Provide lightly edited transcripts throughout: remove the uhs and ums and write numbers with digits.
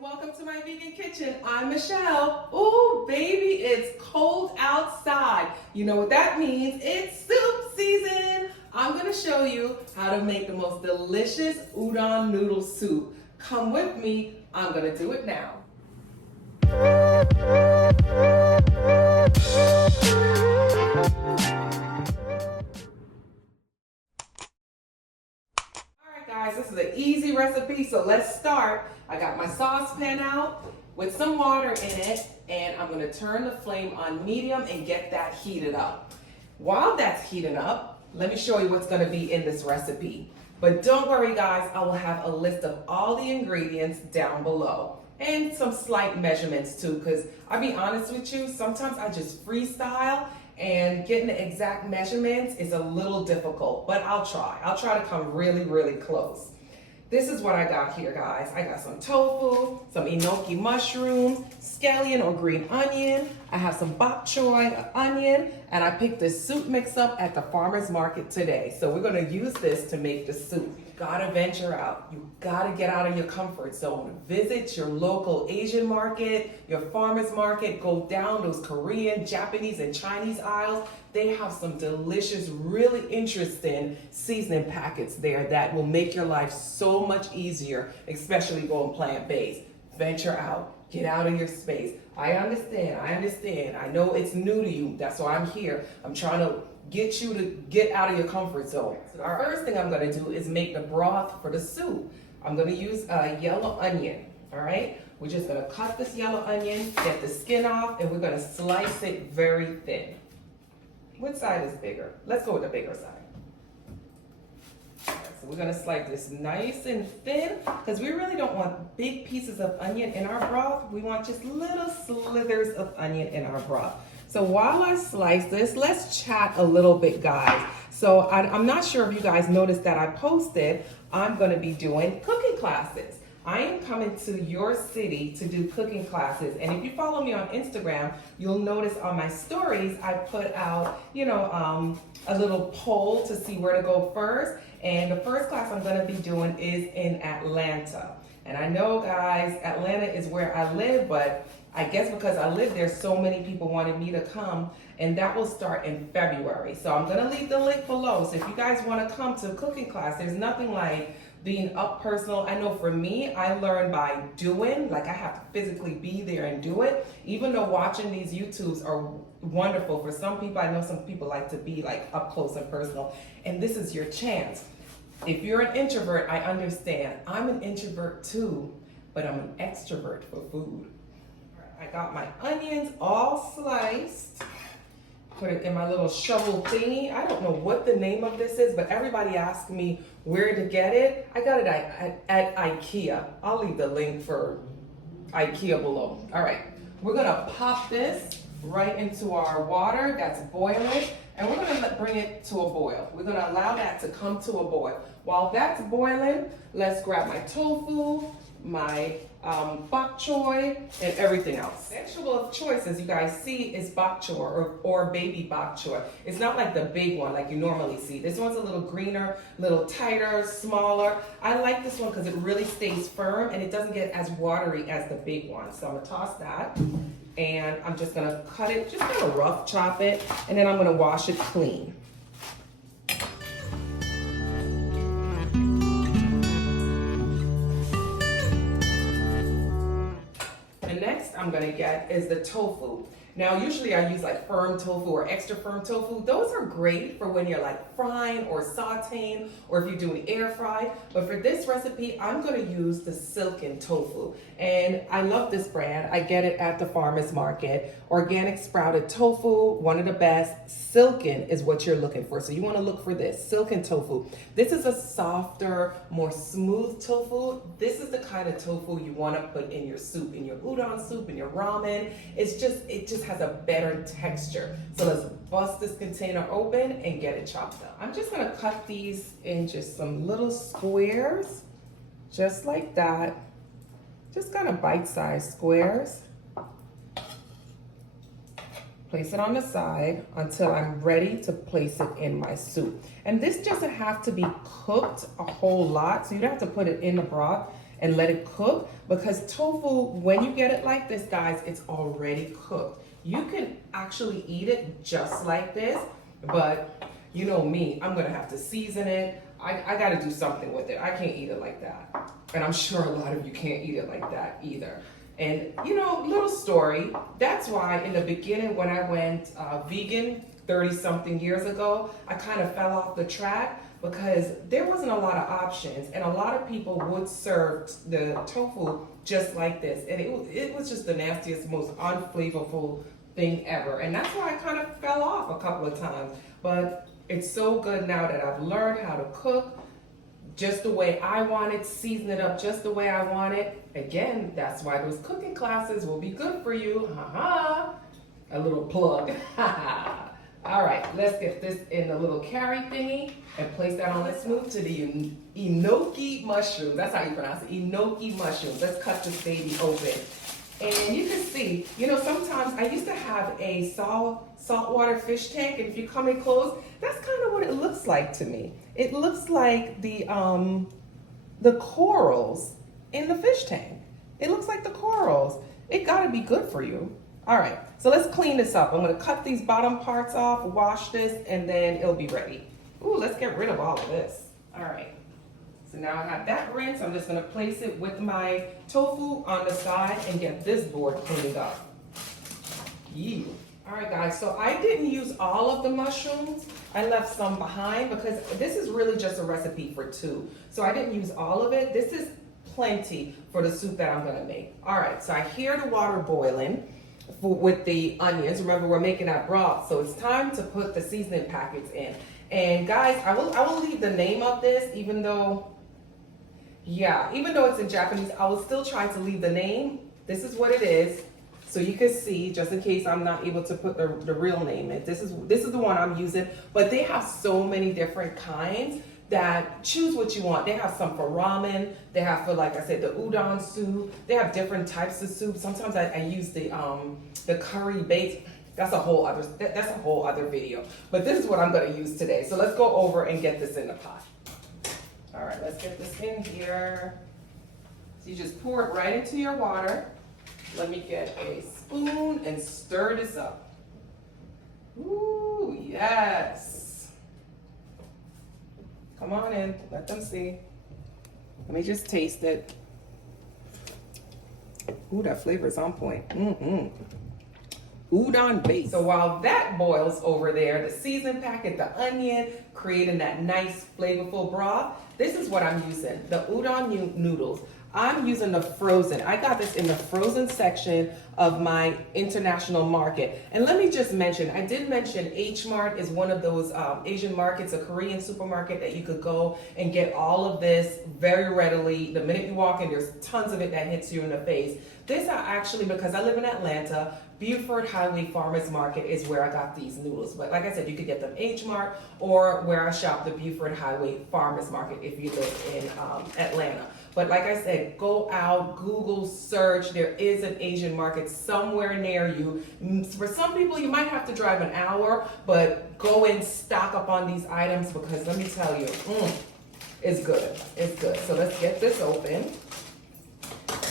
welcome to my vegan kitchen. I'm Michelle. Ooh, baby, it's cold outside. You know what that means? It's soup season. I'm gonna show you how to make the most delicious udon noodle soup. Come with me, I'm gonna do it now. Guys, this is an easy recipe, so let's start. I got my saucepan out with some water in it, and I'm gonna turn the flame on medium and get that heated up. While that's heating up, let me show you what's gonna be in this recipe. But don't worry guys, I will have a list of all the ingredients down below and some slight measurements too, because I'll be honest with you, sometimes I just freestyle and getting the exact measurements is a little difficult, but I'll try. I'll try to come really, really close. This is what I got here, guys. I got some tofu, some enoki mushrooms, scallion or green onion. I have some bok choy, onion, and I picked this soup mix up at the farmer's market today. So we're gonna use this to make the soup. You gotta venture out. You gotta get out of your comfort zone. Visit your local Asian market, your farmer's market, go down those Korean, Japanese, and Chinese aisles. They have some delicious, really interesting seasoning packets there that will make your life so much easier, especially going plant-based. Venture out, get out of your space. I understand. I know it's new to you. That's why I'm here. I'm trying to get you to get out of your comfort zone. So the first thing I'm gonna do is make the broth for the soup. I'm gonna use a yellow onion, all right? We're just gonna cut this yellow onion, get the skin off, and we're gonna slice it very thin. Which side is bigger? Let's go with the bigger side. Right, so we're gonna slice this nice and thin because we really don't want big pieces of onion in our broth. We want just little slithers of onion in our broth. So while I slice this, let's chat a little bit, guys. So I'm not sure if you guys noticed that I posted, I'm gonna be doing cooking classes. I am coming to your city to do cooking classes, and if you follow me on Instagram, you'll notice on my stories I put out, a little poll to see where to go first. And the first class I'm going to be doing is in Atlanta. And I know, guys, Atlanta is where I live, but I guess because I live there, so many people wanted me to come, and that will start in February. So I'm going to leave the link below. So if you guys want to come to a cooking class, there's nothing like being up personal. I know for me, I learned by doing, like I have to physically be there and do it. Even though watching these YouTubes are wonderful, for some people, I know some people like to be like up close and personal, and this is your chance. If you're an introvert, I understand. I'm an introvert too, but I'm an extrovert for food. I got my onions all sliced. Put it in my little shovel thingy. I don't know what the name of this is, but everybody asked me where to get it. I got it at IKEA. I'll leave the link for IKEA below. All right, we're gonna pop this right into our water that's boiling, and we're gonna bring it to a boil. We're gonna allow that to come to a boil. While that's boiling, let's grab my tofu, my bok choy, and everything else. Vegetable of choice, as you guys see, is bok choy or baby bok choy. It's not like the big one like you normally see. This one's a little greener, a little tighter, smaller. I like this one because it really stays firm and it doesn't get as watery as the big one. So I'm gonna toss that, and I'm just gonna cut it, just kind of rough chop it, and then I'm gonna wash it clean. Next I'm gonna get is the tofu. Now usually I use like firm tofu or extra firm tofu. Those are great for when you're like frying or sauteing, or if you're doing air fry. But for this recipe, I'm gonna use the silken tofu. And I love this brand. I get it at the farmer's market. Organic sprouted tofu, one of the best. Silken is what you're looking for. So you wanna look for this, silken tofu. This is a softer, more smooth tofu. This is the kind of tofu you wanna put in your soup, in your udon soup, in your ramen. It just has a better texture. So let's bust this container open and get it chopped up. I'm just gonna cut these in just some little squares, just like that. Just kind of bite-sized squares. Place it on the side until I'm ready to place it in my soup. And this doesn't have to be cooked a whole lot, so you don't have to put it in the broth and let it cook, because tofu, when you get it like this, guys, it's already cooked. You can actually eat it just like this, but you know me, I'm gonna have to season it. I gotta do something with it. I can't eat it like that. And I'm sure a lot of you can't eat it like that either. And you know, little story, that's why in the beginning when I went vegan 30 something years ago, I kind of fell off the track because there wasn't a lot of options, and a lot of people would serve the tofu just like this. And it was just the nastiest, most unflavorful thing ever. And that's why I kind of fell off a couple of times. But it's so good now that I've learned how to cook just the way I want it, season it up just the way I want it. Again, that's why those cooking classes will be good for you. Ha-ha. A little plug. All right, let's get this in a little carry thingy and place that on. Let's move to the enoki mushrooms. That's how you pronounce it, enoki mushrooms. Let's cut this baby open. And you can see, you know, sometimes I used to have a saltwater fish tank, and if you come in close, that's kind of what it looks like to me. It looks like the corals in the fish tank. It looks like the corals. It gotta be good for you. All right, so let's clean this up. I'm gonna cut these bottom parts off, wash this, and then it'll be ready. Ooh, let's get rid of all of this. All right. So now I have that rinse. I'm just gonna place it with my tofu on the side and get this board cleaned up. Yeah. All right, guys, so I didn't use all of the mushrooms. I left some behind because this is really just a recipe for 2. So I didn't use all of it. This is plenty for the soup that I'm gonna make. All right, so I hear the water boiling with the onions. Remember, we're making that broth, so it's time to put the seasoning packets in. And guys, I will leave the name of this, even though it's in Japanese, I will still try to leave the name. This is what it is, so you can see, just in case I'm not able to put the real name in. This is the one I'm using, but they have so many different kinds that choose what you want. They have some for ramen, they have for, like I said, the udon soup. They have different types of soup. Sometimes I use the curry baked. That's a whole other video. But this is what I'm gonna use today. So let's go over and get this in the pot. All right, let's get this in here. So you just pour it right into your water. Let me get a spoon and stir this up. Ooh, yes. Come on in, let them see. Let me just taste it. Ooh, that flavor is on point. Udon base. So while that boils over there, the season packet, the onion, creating that nice flavorful broth, this is what I'm using, the udon noodles. I'm using the frozen. I got this in the frozen section of my international market. And let me just mention, I did mention H Mart is one of those Asian markets, a Korean supermarket that you could go and get all of this very readily. The minute you walk in, there's tons of it that hits you in the face. This are actually, because I live in Atlanta, Buford Highway Farmers Market is where I got these noodles. But like I said, you could get them H Mart or where I shop, the Buford Highway Farmers Market if you live in Atlanta. But like I said, go out, Google search. There is an Asian market somewhere near you. For some people, you might have to drive an hour, but go and stock up on these items because let me tell you, it's good. It's good. So let's get this open.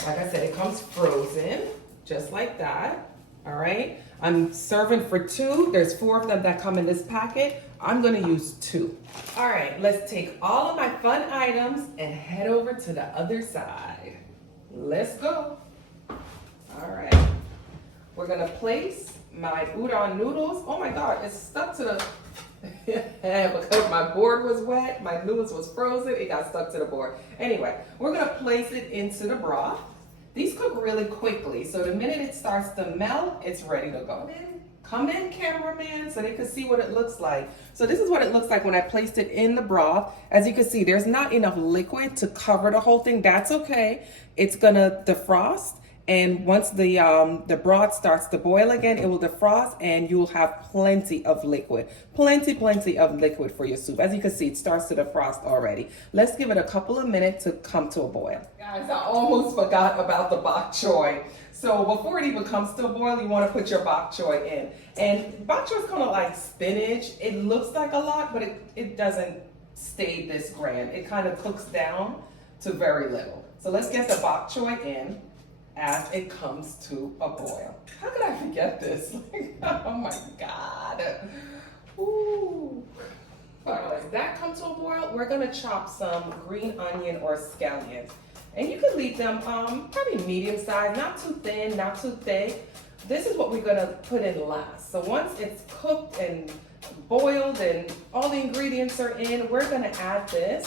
Like I said, it comes frozen, just like that. All right. I'm serving for 2. There's 4 of them that come in this packet. I'm gonna use 2. All right, let's take all of my fun items and head over to the other side. Let's go. All right, we're gonna place my udon noodles. Oh my God, it's stuck to the, because my board was wet, my noodles was frozen, it got stuck to the board. Anyway, we're gonna place it into the broth. These cook really quickly, so the minute it starts to melt, it's ready to go. Come in, cameraman, so they can see what it looks like. So this is what it looks like when I placed it in the broth. As you can see, there's not enough liquid to cover the whole thing. That's okay. It's gonna defrost, and once the broth starts to boil again, it will defrost, and you'll have plenty of liquid. Plenty of liquid for your soup. As you can see, it starts to defrost already. Let's give it a couple of minutes to come to a boil. Guys, I almost forgot about the bok choy. So before it even comes to a boil, you want to put your bok choy in. And bok choy is kind of like spinach. It looks like a lot, but it doesn't stay this grand. It kind of cooks down to very little. So let's get the bok choy in as it comes to a boil. How could I forget this? Oh my God. Ooh. All right, that comes to a boil, we're gonna chop some green onion or scallions. And you can leave them probably medium size, not too thin, not too thick. This is what we're gonna put in last. So once it's cooked and boiled and all the ingredients are in, we're gonna add this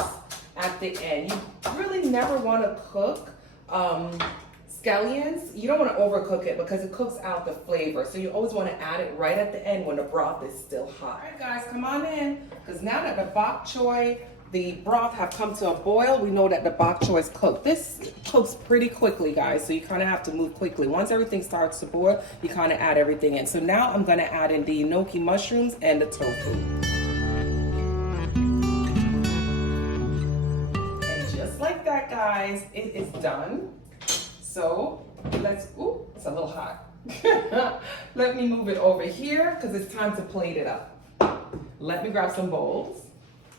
at the end. You really never wanna cook scallions. You don't wanna overcook it because it cooks out the flavor. So you always wanna add it right at the end when the broth is still hot. All right guys, come on in, because now that the bok choy, the broth have come to a boil, we know that the bok choy is cooked. This cooks pretty quickly, guys, so you kind of have to move quickly. Once everything starts to boil, you kind of add everything in. So now I'm gonna add in the enoki mushrooms and the tofu. And just like that, guys, it is done. So let's, ooh, it's a little hot. Let me move it over here because it's time to plate it up. Let me grab some bowls.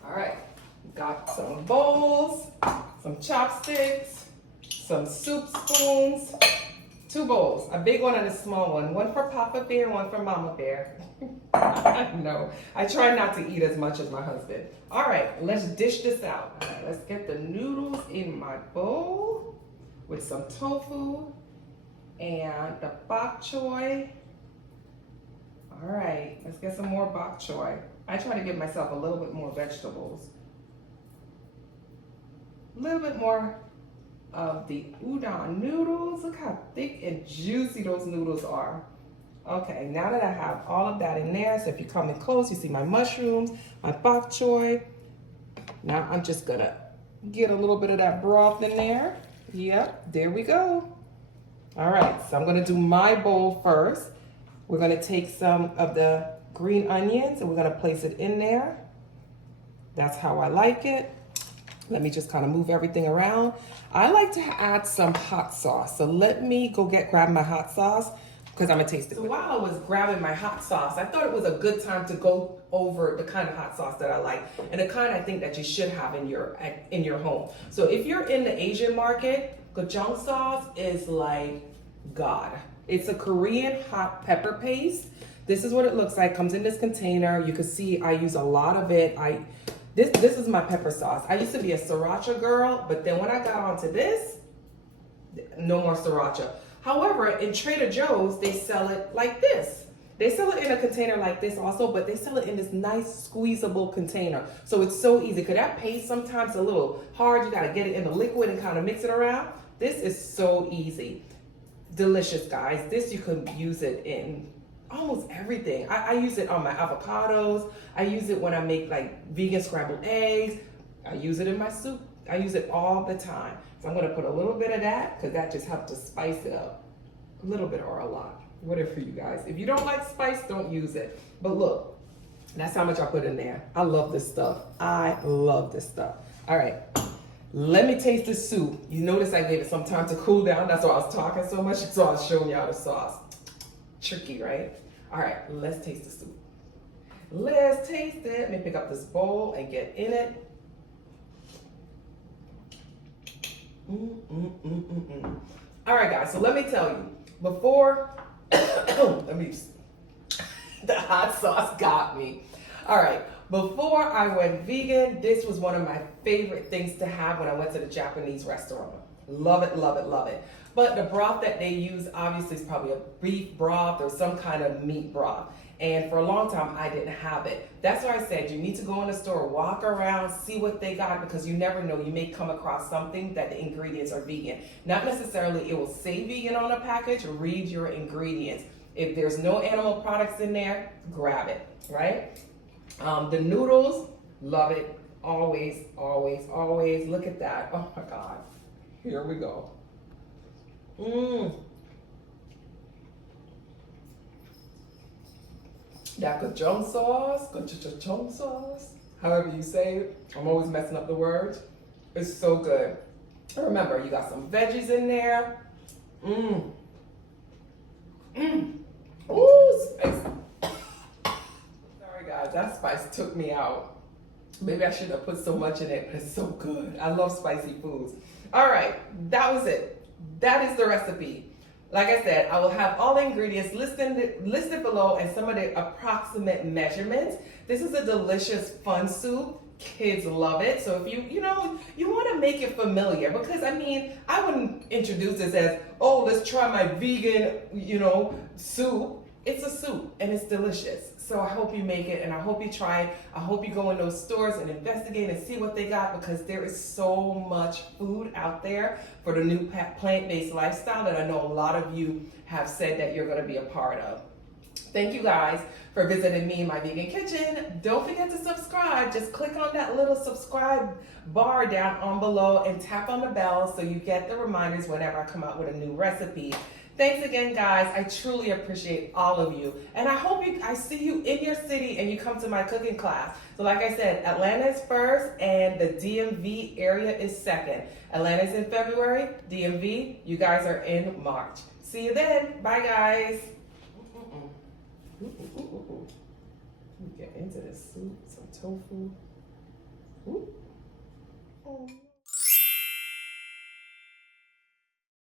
All right. Got some bowls, some chopsticks, some soup spoons, 2 bowls, a big one and a small one. One for Papa Bear, one for Mama Bear. No, I try not to eat as much as my husband. All right, let's dish this out. All right, let's get the noodles in my bowl with some tofu and the bok choy. All right, let's get some more bok choy. I try to give myself a little bit more vegetables. A little bit more of the udon noodles. Look how thick and juicy those noodles are. Okay, now that I have all of that in there, so if you come in close, you see my mushrooms, my bok choy. Now I'm just gonna get a little bit of that broth in there. Yep, there we go. All right, so I'm gonna do my bowl first. We're gonna take some of the green onions and we're gonna place it in there. That's how I like it. Let me just kind of move everything around. I like to add some hot sauce. So let me go grab my hot sauce because I'm gonna taste it. So while I was grabbing my hot sauce, I thought it was a good time to go over the kind of hot sauce that I like and the kind I think that you should have in your home. So if you're in the Asian market, gochujang sauce is like God. It's a Korean hot pepper paste. This is what it looks like. Comes in this container. You can see I use a lot of it. This is my pepper sauce. I used to be a sriracha girl, but then when I got onto this, no more sriracha. However, in Trader Joe's, they sell it like this. They sell it in a container like this also, but they sell it in this nice squeezable container. So it's so easy. Because that paste sometimes a little hard. You got to get it in the liquid and kind of mix it around. This is so easy. Delicious, guys. This, you can use it in almost everything. I use it on my avocados. I use it when I make like vegan scrambled eggs. I use it in my soup. I use it all the time. So I'm gonna put a little bit of that because that just helps to spice it up. A little bit or a lot, whatever you guys. If you don't like spice, don't use it. But look, that's how much I put in there. I love this stuff. I love this stuff. All right, let me taste the soup. You notice I gave it some time to cool down. That's why I was talking so much. So I was showing y'all the sauce. Tricky, right? All right, let's taste the soup. Let's taste it. Let me pick up this bowl and get in it. All right, guys, so let me tell you, before, the hot sauce got me. All right, before I went vegan, this was one of my favorite things to have when I went to the Japanese restaurant. Love it, love it, love it. But the broth that they use obviously is probably a beef broth or some kind of meat broth. And for a long time, I didn't have it. That's why I said you need to go in the store, walk around, see what they got, because you never know. You may come across something that the ingredients are vegan. Not necessarily it will say vegan on the package. Read your ingredients. If there's no animal products in there, grab it, right? The noodles, love it. Always, always, always. Look at that. Oh my God. Here we go. That gochujang sauce, however you say it. I'm always messing up the words. It's so good. And remember, you got some veggies in there. Ooh, spice. Sorry guys, that spice took me out. Maybe I shouldn't have put so much in it, but it's so good. I love spicy foods. All right, that was it. That is the recipe. Like I said, I will have all the ingredients listed below and some of the approximate measurements. This is a delicious, fun soup. Kids love it. So if you want to make it familiar, because I mean, I wouldn't introduce this as, oh, let's try my vegan, soup. It's a soup and it's delicious. So I hope you make it and I hope you try it. I hope you go in those stores and investigate and see what they got, because there is so much food out there for the new plant-based lifestyle that I know a lot of you have said that you're going to be a part of. Thank you guys for visiting me in my vegan kitchen. Don't forget to subscribe. Just click on that little subscribe bar down on below and tap on the bell so you get the reminders whenever I come out with a new recipe. Thanks again, guys. I truly appreciate all of you. And I hope I see you in your city and you come to my cooking class. So like I said, Atlanta is first and the DMV area is second. Atlanta's in February, DMV, you guys are in March. See you then. Bye, guys. Get into this soup, some tofu. Ooh.